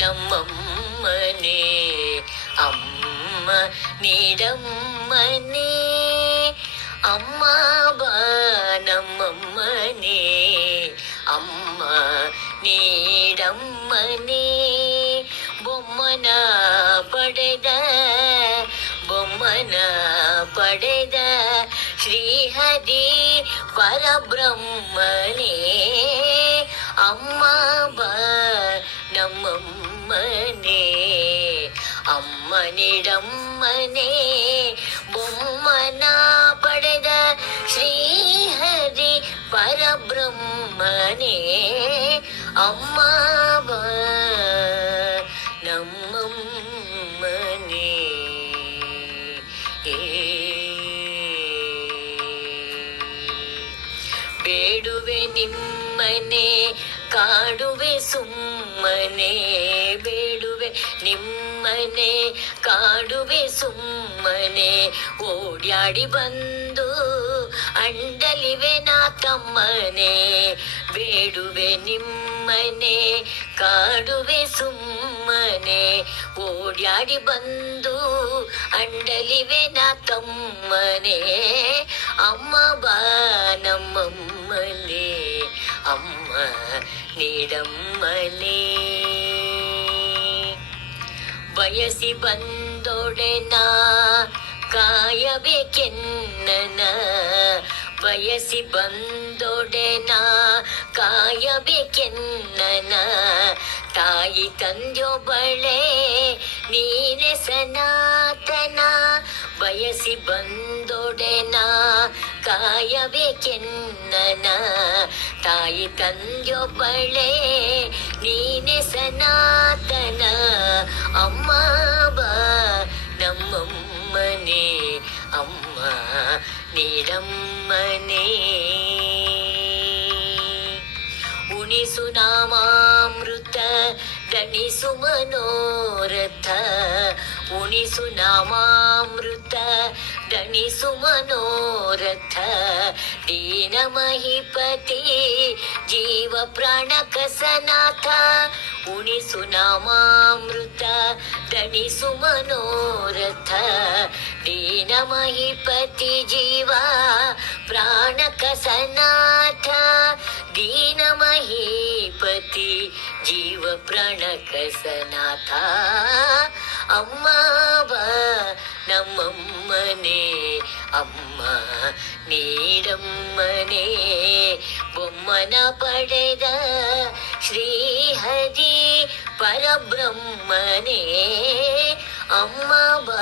నమ్మమ్మనే అమ్మ నీడమ్మనే అమ్మా బానమ్మమ్మనే అమ్మ నీడమ్మనే బొమ్మన పడద బొమ్మన పడద శ్రీహరి పరబ్రహ్మనే. అమ్మ నమ్మమ్మనే అమ్మనిడమ్మనే బొమ్మ నా పడద శ్రీహరి పరబ్రహ్మనే అమ్మ నమ్మమ్మనే ಬೇಡುವೆ ನಿಮ್ಮನೆ ಕಾಡುವೆ ಸುಮ್ಮನೆ ಬೇಡುವೆ, ನಿಮ್ಮನೆ ಕಾಡುವೆ ಸುಮ್ಮನೆ ಓಡ್ಯಾಡಿ ಬಂದು ಅಂಡಲಿವೆ ನಾ ತಮ್ಮನೆ, ಬೇಡುವೆ ನಿಮ್ಮನೆ ಕಾಡುವೆ ಸುಮ್ಮನೆ ಓಡ್ಯಾಡಿ ಬಂದು ಅಂಡಲಿವೆ ನಾ ತಮ್ಮನೆ, ಅಮ್ಮ ಬಾ ನಮ್ಮಮ್ಮನೆ ಅಮ್ಮ ನೀಡಮ್ಮನೆ ಬಯಸಿ ಬಂದೊಡೆನ ಕಾಯಬೇಕೆನ್ನನ ಬಯಸಿ ಬಂದೊಡೆನ ಕಾಯಬೇಕೆನ್ನನ ತಾಯಿ ತಂದೆಯೊಬ್ಬಳೆ ನೀನೆ ಸನಾತನ ಬಯಸಿ ಬಂದೊಡೆನ ಕಾಯಬೇಕೆನ್ನನ ತಾಯಿ ತಂದೆಯೊಬ್ಬಳೆ ನೀನೆ ಸನಾತನ ಅಮ್ಮ ಬಾ ನಮ್ಮಮ್ಮನೆ ಅಮ್ಮ ನೀಡಮ್ಮನೆ ಉಣಿಸು ನಾಮಾಮೃತ ಗಣಿಸು ಮನೋರಥ ಉಣಿಸು ನಾಮಾಮೃತ ठिकाणी सुमनोरथ दीन महिपती जीव प्राण कसनाथ उणी सुनामामृत दणी सुमनोरथ दीन महिपती जीवा प्राण कसनाथ दीन महीपती जीव प्रणकसनाथा ನೀಡಮ್ಮನೆ ಬೊಮ್ಮನ ಪಡೆದ ಶ್ರೀಹರಿ ಪರಬ್ರಹ್ಮನೇ ಅಮ್ಮ ಬಾ